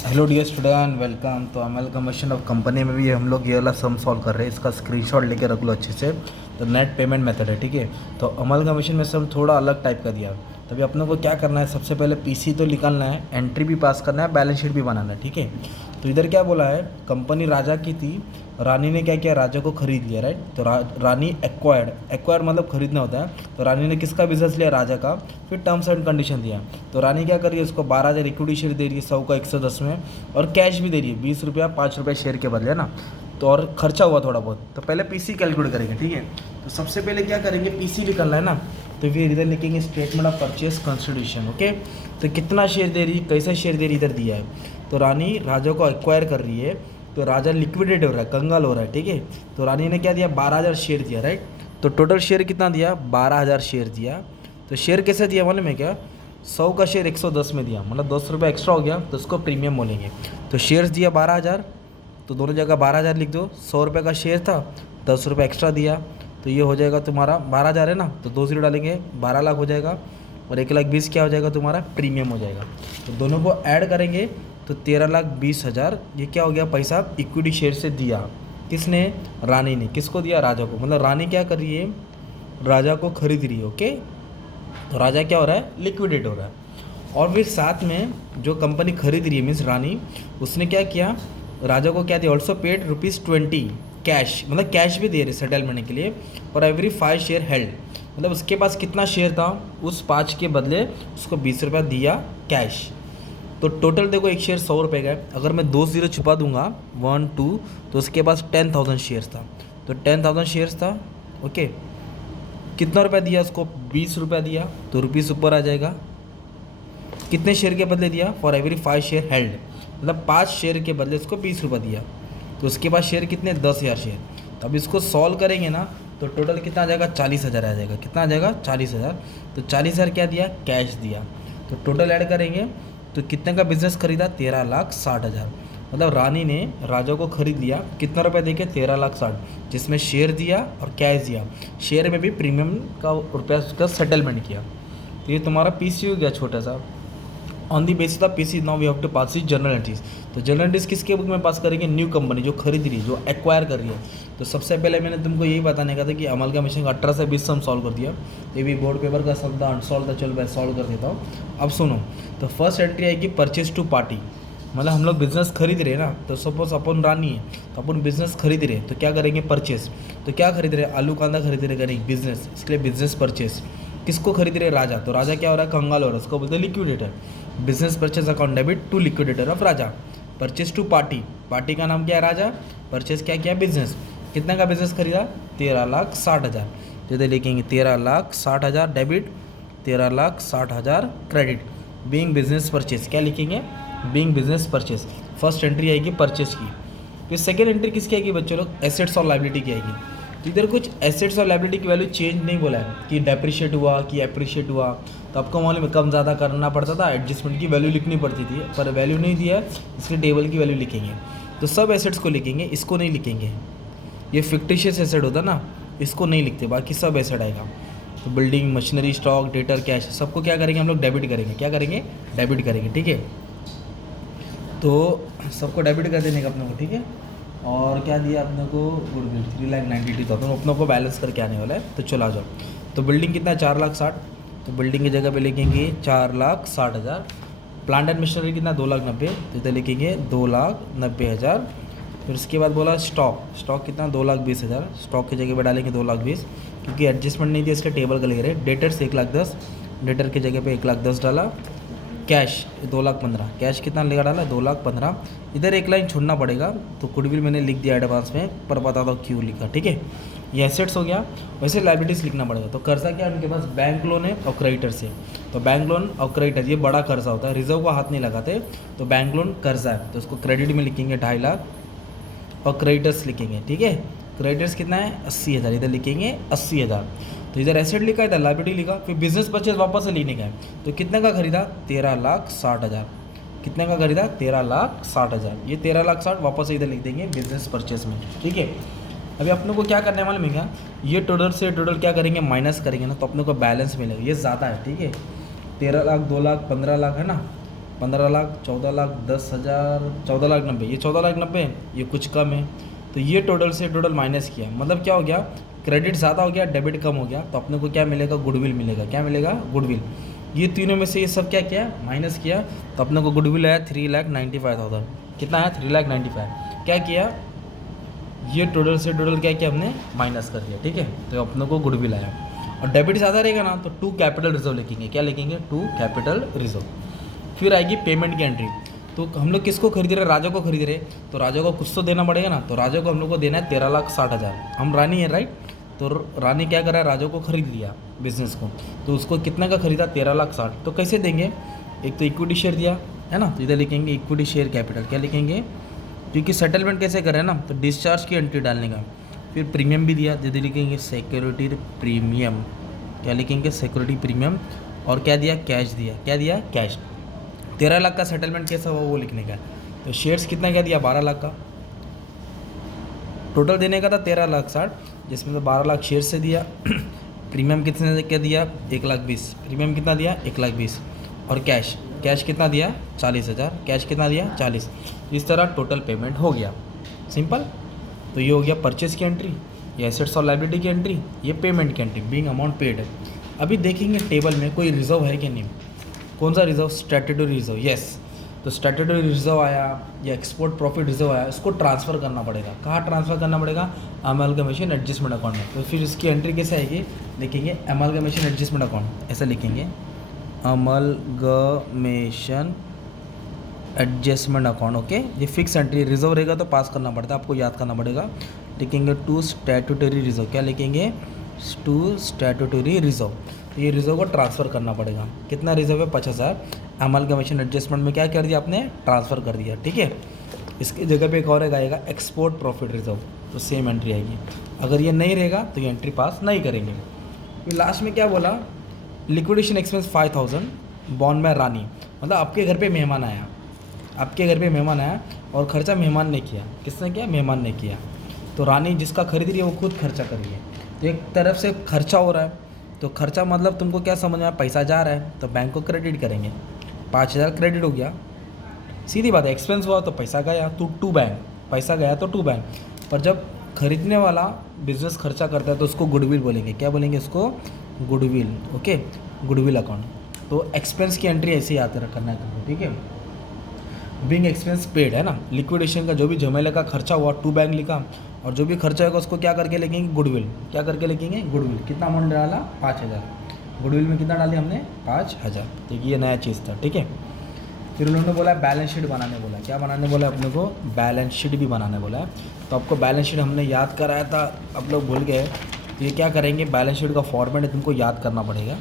Hello dear student, welcome. तो amalgamation of company में भी हम लोग ये वाला सम सॉल्व कर रहे हैं। इसका स्क्रीनशॉट लेके रख लो अच्छे से। तो नेट पेमेंट मेथड है, ठीक है। तो अमलगमेशन में सम थोड़ा अलग टाइप का दिया। तभी अपने को क्या करना है, सबसे पहले पीसी तो निकालना है, एंट्री भी पास करना है, बैलेंस शीट भी बनाना है, ठीक है। तो इधर क्या बोला है, कंपनी राजा की थी, रानी ने क्या किया, राजा को खरीद लिया, राइट। तो रानी एक्वायर्ड मतलब खरीदना होता है। तो रानी ने किसका बिजनेस लिया, राजा का। फिर टर्म्स एंड कंडीशन दिया। तो रानी क्या कर रही है, उसको 12,000 इक्विटी शेयर दे रही है, 100 का 110 में, और कैश भी दे रही है 20 रुपया, 5 रुपये शेयर के बदले, है ना। तो और खर्चा हुआ थोड़ा बहुत। तो पहले पीसी कैलकुलेट करेंगे, ठीक है। तो सबसे पहले क्या करेंगे, पीसी निकालना है ना। तो फिर इधर लिखेंगे statement of purchase consideration, okay. तो कितना शेयर दे रही है, कैसा शेयर दे रही है, इधर दिया है। तो रानी राजा को एक्वायर कर रही है। तो राजा लिक्विडेट हो रहा है, कंगाल हो रहा है, ठीक है। तो रानी ने क्या दिया, 12,000 शेयर दिया, राइट। तो टोटल शेयर कितना दिया, 12,000 शेयर दिया। तो शेयर कैसे दिया मालूम है क्या, 100 का शेयर 110 में दिया, मतलब 10 रुपये एक्स्ट्रा हो गया, तो उसको प्रीमियम बोलेंगे। तो शेयर्स दिया 12,000, तो दोनों जगह 12,000 लिख दो। 100 रुपये का शेयर था, 10 रुपये एक्स्ट्रा दिया, तो ये हो जाएगा तुम्हारा 12,000 है ना। तो 2 जीरो डालेंगे, 12 लाख हो जाएगा। और 1,20,000 क्या हो जाएगा तुम्हारा, प्रीमियम हो जाएगा। तो दोनों को ऐड करेंगे तो 13,20,000 ये क्या हो गया, पैसा इक्विटी शेयर से दिया। किसने, रानी ने। किसको दिया, राजा को। मतलब रानी क्या कर रही है, राजा को खरीद रही है, ओके। तो राजा क्या हो रहा है, लिक्विडेट हो रहा है। और फिर साथ में जो कंपनी खरीद रही है मीन्स रानी, उसने क्या किया, राजा को क्या दिया, ऑल्सो पेड ₹20 कैश, मतलब कैश भी दे रहे सेटलमेंट के लिए, और एवरी 5 शेयर हेल्ड, मतलब उसके पास कितना शेयर था, उस 5 के बदले उसको 20 रुपया दिया कैश। तो टोटल देखो, एक शेयर 100 रुपये का है। अगर मैं 2 जीरो छुपा दूंगा 1 2, तो उसके पास 10,000 शेयर्स था। तो 10,000 शेयर्स था, ओके। कितना रुपया दिया उसको, 20 रुपया दिया, तो रुपीज़ ऊपर आ जाएगा। कितने शेयर के बदले दिया, फॉर एवरी 5 शेयर हेल्ड, मतलब 5 शेयर के बदले उसको 20 रुपये दिया। तो उसके पास शेयर कितने, 10,000 शेयर। तो अब इसको सॉल्व करेंगे ना, तो टोटल कितना आ जाएगा, 40,000 आ जाएगा। कितना आ जाएगा, 40,000। तो 40,000 क्या दिया, कैश दिया। तो टोटल ऐड करेंगे तो कितने का बिजनेस खरीदा, 13,60,000। मतलब रानी ने राजा को खरीद लिया, कितना रुपया देके, 13,60,000, जिसमें शेयर दिया और कैश दिया। शेयर में भी प्रीमियम का रुपया उसका सेटलमेंट किया। तो ये तुम्हारा पीसी हो गया छोटा सा। On the basis of PC now we have to pass is journal entries. तो जर्नल एंट्रीज किसके बुक में पास करेंगे, न्यू कंपनी जो खरीद रही है, जो एक्वायर कर रही है। तो सबसे पहले मैंने तुमको यही बताने का था कि अमलगमेशन का 18 से 20 सम सॉल्व कर दिया। ये भी बोर्ड पेपर का सब था, अनसॉल्व था, चलो मैं सॉल्व कर देता हूँ। अब सुनो, तो फर्स्ट एंट्री आएगी परचेज टू पार्टी, मतलब हम लोग बिजनेस खरीद रहे हैं ना। तो सपोज अपन रानी है, तो अपन बिजनेस खरीद रहे हैं, तो क्या करेंगे, परचेज। तो क्या खरीद रहे हैं, आलू कांदा खरीद रहे हैं, नहीं बिजनेस, इसके लिए बिजनेस परचेज। किसको खरीद रहे हैं, राजा। तो राजा क्या हो रहा है, कंगाल हो रहा है, उसको बोलते हैं liquidator. Business purchase account debit to liquidator of Raja. Purchase to party, party का नाम क्या है, राजा। परचेज क्या किया, बिजनेस। कितना का बिजनेस खरीदा, 13,60,000। तो इधर लिखेंगे 13,60,000 debit, 13,60,000 credit. Being business purchase क्या लिखेंगे, being business purchase. First entry आएगी परचेज की। फिर सेकेंड एंट्री किसकी आएगी बच्चों लोग, एसेट्स और लाइबिलिटी की आएगी। तो इधर कुछ एसेट्स और लाइबिलिटी की वैल्यू चेंज नहीं बोला है कि डेप्रिशिएट हुआ कि एप्रिशिएट हुआ। तो आपको मालूम है कम ज़्यादा करना पड़ता था, एडजस्टमेंट की वैल्यू लिखनी पड़ती थी, पर वैल्यू नहीं दिया है, इसके टेबल की वैल्यू लिखेंगे। तो सब एसेट्स को लिखेंगे, इसको नहीं लिखेंगे। ये फिक्टिशियस एसेट होता ना, इसको नहीं लिखते, बाकी सब एसेट आएगा। तो building, machinery, stock, debtor, cash, सबको क्या करेंगे हम लोग, डेबिट करेंगे। क्या करेंगे, डेबिट करेंगे, ठीक है। तो सबको डेबिट कर देने का अपने को, ठीक है। और क्या दिया अपने को, गुडविल 3,92,000 अपने को बैलेंस करके आने वाला है। तो चलो आ जाओ। तो बिल्डिंग कितना है, 4,60,000। तो बिल्डिंग की जगह पे लिखेंगे 4,60,000। प्लांट एंड मशीनरी कितना, 2,90,000। तो इधर लिखेंगे 2,90,000। फिर उसके बाद बोला स्टॉक, स्टॉक कितना, 2,20,000। स्टॉक की जगह पे डालेंगे 2,20,000, क्योंकि एडजस्टमेंट नहीं दिया, इसके टेबल का ले रहे। डेटर्स 1,10,000, डेटर की जगह पे 1,10,000 डाला। कैश 2,15,000, कैश कितना लेगा डाला, 2,15,000। इधर एक लाइन छोड़ना पड़ेगा, तो गुडविल मैंने लिख दिया एडवांस में, पर बता दो क्यों लिखा, ठीक है। ये एसेट्स हो गया। वैसे लाइबिलिटीज़ लिखना पड़ेगा। तो कर्जा क्या है उनके पास, बैंक लोन है और क्रेडिटर से। तो बैंक लोन और क्रेडिटर ये बड़ा कर्जा होता है, रिजर्व को हाथ नहीं लगाते। तो बैंक लोन कर्जा है, तो उसको क्रेडिट में लिखेंगे 2,50,000, और क्रेडिटर्स लिखेंगे, ठीक है। क्रेडिटर्स कितना है, 80,000, इधर लिखेंगे 80,000। तो इधर एसेट लिखा है, इधर लाइबिलिटी लिखा। फिर बिजनेस परचेज वापस से लेने का है, तो कितने का खरीदा, 13,60,000। कितने का खरीदा, 13,60,000। ये 13,60,000 वापस से इधर लिख देंगे बिजनेस परचेज में, ठीक है। अभी अपने को क्या करने वाले में क्या, ये टोटल से टोटल क्या करेंगे, माइनस करेंगे ना, तो अपने को बैलेंस मिलेगा। ये ज़्यादा है, ठीक है। 13 लाख, 2 लाख, 15 लाख है ना। 15 लाख, 14 लाख, 10,000, 14,90,000, ये 14,90,000, ये कुछ कम है। तो ये टोटल से टोटल माइनस किया, मतलब क्या हो गया, क्रेडिट ज़्यादा हो गया, डेबिट कम हो गया, तो अपने को क्या मिलेगा, गुडविल मिलेगा। क्या मिलेगा, गुडविल। ये तीनों में से ये सब क्या किया, माइनस किया, तो अपने को गुडविल आया 3,95,000। कितना आया, 3,95,000। क्या किया, ये टोटल से टोटल क्या किया हमने, माइनस कर दिया, ठीक है। तो अपने को गुडविल आया। और डेबिट ज़्यादा रहेगा ना, तो टू कैपिटल रिजर्व लिखेंगे। क्या लिखेंगे, टू कैपिटल रिजर्व। फिर आएगी पेमेंट की एंट्री। तो हम लोग किसको खरीद रहे हैं, राजा को खरीद रहे हैं, तो राजा को कुछ तो देना पड़ेगा ना। तो राजा को हम लोग को देना है 13,60,000। हम रानी है, राइट। तो रानी क्या करा है, राजा को खरीद लिया बिजनेस को। तो उसको कितना का खरीदा, 13,60,000। तो कैसे देंगे, एक तो इक्विटी शेयर दिया है ना, तो इधर लिखेंगे इक्विटी शेयर कैपिटल। क्या लिखेंगे, क्योंकि सेटलमेंट कैसे करें ना, तो डिस्चार्ज की एंट्री डालने का। फिर प्रीमियम भी दिया, दे लिखेंगे सिक्योरिटी प्रीमियम। क्या लिखेंगे, सिक्योरिटी प्रीमियम। और क्या दिया, कैश दिया। क्या दिया, कैश। 13 लाख का सेटलमेंट कैसा हुआ वो लिखने का। तो शेयर्स कितना क्या दिया, 12 लाख का। टोटल देने का था 13,60,000, जिसमें तो 12 लाख शेयर से दिया। प्रीमियम कितने से क्या दिया, 1,20,000। प्रीमियम कितना दिया, 1,20,000। और कैश, कैश कितना दिया, 40,000। कैश कितना दिया, 40। इस तरह टोटल पेमेंट हो गया, सिंपल। तो ये हो गया परचेज की एंट्री, ये एसेट्स और लायबिलिटी की एंट्री, ये पेमेंट की एंट्री, बीइंग अमाउंट पेड है। अभी देखेंगे टेबल में कोई रिजर्व है कि नहीं। कौन सा रिजर्व, स्टैट्यूटरी रिजर्व, यस। तो स्टैट्यूटरी रिजर्व आया या एक्सपोर्ट प्रॉफिट रिजर्व आया, इसको ट्रांसफ़र करना पड़ेगा। कहाँ ट्रांसफ़र करना पड़ेगा, अमालगमेशन एडजस्टमेंट अकाउंट में। तो फिर इसकी एंट्री कैसे आएगी, लिखेंगे अमालगमेशन एडजस्टमेंट अकाउंट, ऐसा लिखेंगे अमालगमेशन एडजस्टमेंट अकाउंट। ओके, ये फिक्स एंट्री, रिजर्व रहेगा तो पास करना पड़ता है, आपको याद करना पड़ेगा। लिखेंगे टू स्टैट्यूटरी रिजर्व। क्या लिखेंगे, टू स्टैट्यूटरी रिजर्व। तो ये रिजर्व को ट्रांसफ़र करना पड़ेगा। कितना रिजर्व है, 50,000। अमालगमेशन एडजस्टमेंट में क्या कर दिया आपने, ट्रांसफ़र कर दिया, ठीक है। इसकी जगह पे एक और आएगा एक्सपोर्ट प्रॉफिट रिजर्व, तो सेम एंट्री आएगी। अगर ये नहीं रहेगा तो ये एंट्री पास नहीं करेंगे। फिर लास्ट में क्या बोला, लिक्विडेशन एक्सपेंस 5,000 बॉन्ड में रानी। मतलब आपके घर पे मेहमान आया, आपके घर पे मेहमान आया और खर्चा मेहमान ने किया। किसने किया, मेहमान ने किया। तो रानी जिसका खरीद रही है वो खुद खर्चा कर रही है। तो एक तरफ से खर्चा हो रहा है, तो खर्चा मतलब तुमको क्या समझ में आया, पैसा जा रहा है तो बैंक को क्रेडिट करेंगे। 5,000 क्रेडिट हो गया, सीधी बात है। एक्सपेंस हुआ तो पैसा गया टू बैंक, पैसा गया तो टू बैंक। पर जब खरीदने वाला बिजनेस खर्चा करता है तो उसको गुडविल बोलेंगे। क्या बोलेंगे, इसको गुडविल। Okay, goodwill account. तो एक्सपेंस की एंट्री ऐसे ही आते करना है तुमको, ठीक है। बिंग एक्सपेंस पेड है ना, लिक्विडेशन का जो भी झमेले का खर्चा हुआ टू बैंक लिखा, और जो भी खर्चा होगा उसको क्या करके लिखेंगे, गुडविल। क्या करके लिखेंगे, गुडविल। कितना अमाउंट डाला, 5,000। गुडविल में कितना डाले हमने, 5,000। तो ये नया चीज़ था, ठीक है। फिर उन्होंने बोला बैलेंस शीट बनाने बोला। क्या बनाने बोला अपने को, बैलेंस शीट भी बनाने बोला है। तो आपको बैलेंस शीट हमने याद कराया था, आप लोग भूल गए। तो ये क्या करेंगे, बैलेंस शीट का फॉर्मेट है, तुमको याद करना पड़ेगा।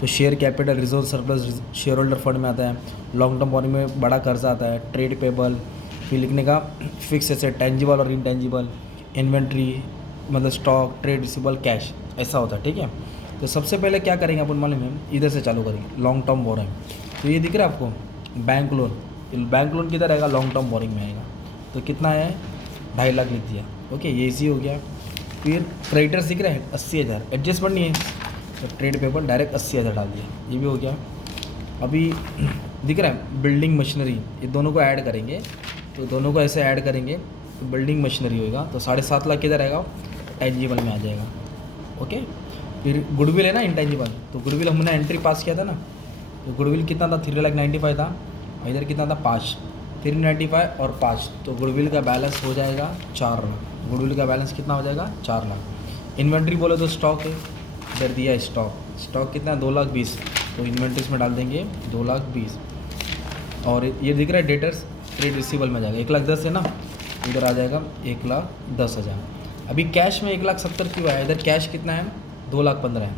तो share capital, reserve surplus share holder fund में आता है, लॉन्ग टर्म बोरिंग में बड़ा कर्जा आता है, ट्रेड पेबल, फिर लिखने का फिक्स एसेट, टेंजिबल और इनटेंजिबल, इन्वेंट्री मतलब स्टॉक, ट्रेड रिसीवेबल, कैश, ऐसा होता है, ठीक है। तो सबसे पहले क्या करेंगे अपन, मालूम है, इधर से चालू करेंगे, लॉन्ग टर्म बोरिंग। तो ये दिख रहा है आपको, बैंक लोन। बैंक लोन किधर आएगा, लॉन्ग टर्म बोरिंग में आएगा। तो कितना है, 2.5 लाख लिख दिया। ओके, ये इजी हो गया। फिर क्रेडिटर्स दिख रहे हैं 80,000, एडजस्टमेंट नहीं है तो ट्रेड पेपर डायरेक्ट 80,000 डाल दिया, ये भी हो गया। अभी दिख रहा है बिल्डिंग मशीनरी, ये दोनों को ऐड करेंगे। तो दोनों को ऐसे ऐड करेंगे तो बिल्डिंग मशीनरी होगा। तो 7.5 लाख किधर आएगा, टेंजिबल में आ जाएगा। ओके, फिर गुडविल है ना, इंटेंजिबल। तो गुडविल हमने एंट्री पास किया था ना, तो गुडविल कितना था, 3,95,000 था। इधर कितना था, 5, 395 और 5, तो गुडविल का बैलेंस हो जाएगा 4 लाख। गुडविल का बैलेंस कितना हो जाएगा, 4 लाख। इन्वेंट्री बोले तो स्टॉक है, इधर दिया स्टॉक। स्टॉक कितना, 2,20,000, तो इन्वेंट्रीज में डाल देंगे 2,20,000। और ये दिख रहा है डेटर्स, ट्रेड रिसीवेबल में जाएगा 1,10,000 है ना, इधर आ जाएगा 1,10,000। अभी कैश में 1,70,000 क्यों आया, इधर कैश कितना है, 2,15,000 है।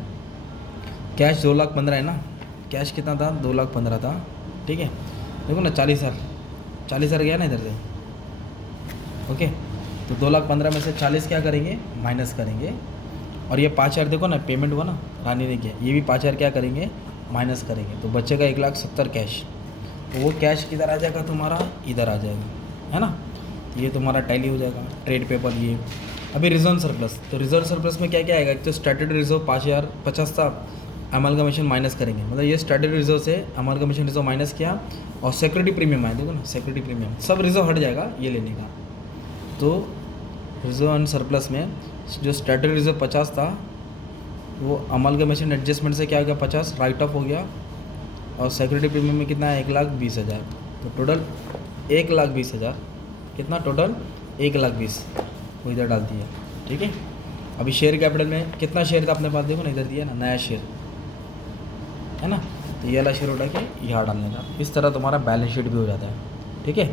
कैश 2,15,000 है ना, कैश कितना था, 2,15,000 था, ठीक है। देखो ना 40,000 गया ना इधर से। ओके, तो 2,15,000 में से 40 क्या करेंगे, माइनस करेंगे। और ये 5,000 देखो ना पेमेंट हुआ ना, रानी ने किया, ये भी 5,000 क्या करेंगे, माइनस करेंगे। तो बचेगा 1,70,000 कैश। तो वो कैश किधर आ जाएगा तुम्हारा, इधर आ जाएगा, है ना। ये तुम्हारा टैली हो जाएगा, ट्रेड पेपर ये। अभी रिजर्व सरप्लस, तो रिजर्व सरप्लस में क्या क्या आएगा, एक तो स्टैट्यूटरी रिजर्व 5,050 था, अमलगमेशन माइनस करेंगे, मतलब ये स्टैट्यूटरी रिजर्व से अमलगमेशन रिजर्व माइनस किया और सिक्योरिटी प्रीमियम आया, देखो ना सिक्योरिटी प्रीमियम सब रिजर्व हट जाएगा ये लेने का। तो रिजर्व एंड सरप्लस में जो स्टैट्यूटरी रिजर्व 50 था वो अमलगमेशन एडजस्टमेंट से क्या हो गया 50 राइट ऑफ हो गया, और सिक्योरिटी प्रीमियम में कितना है 1,20,000, तो टोटल 1,20,000, कितना टोटल 1,20,000 वो इधर डाल दिया। ठीक है, अभी शेयर कैपिटल में कितना शेयर था अपने पास, देखो ना इधर दिया ना नया शेयर है ना, तो ये वाला शेयर उठा के यहाँ डालने का। इस तरह तुम्हारा बैलेंस शीट भी हो जाता है। ठीक है,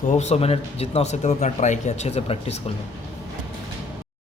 तो होप सो मैंने जितना हो सकता था उतना ट्राई किया, अच्छे से प्रैक्टिस कर लो।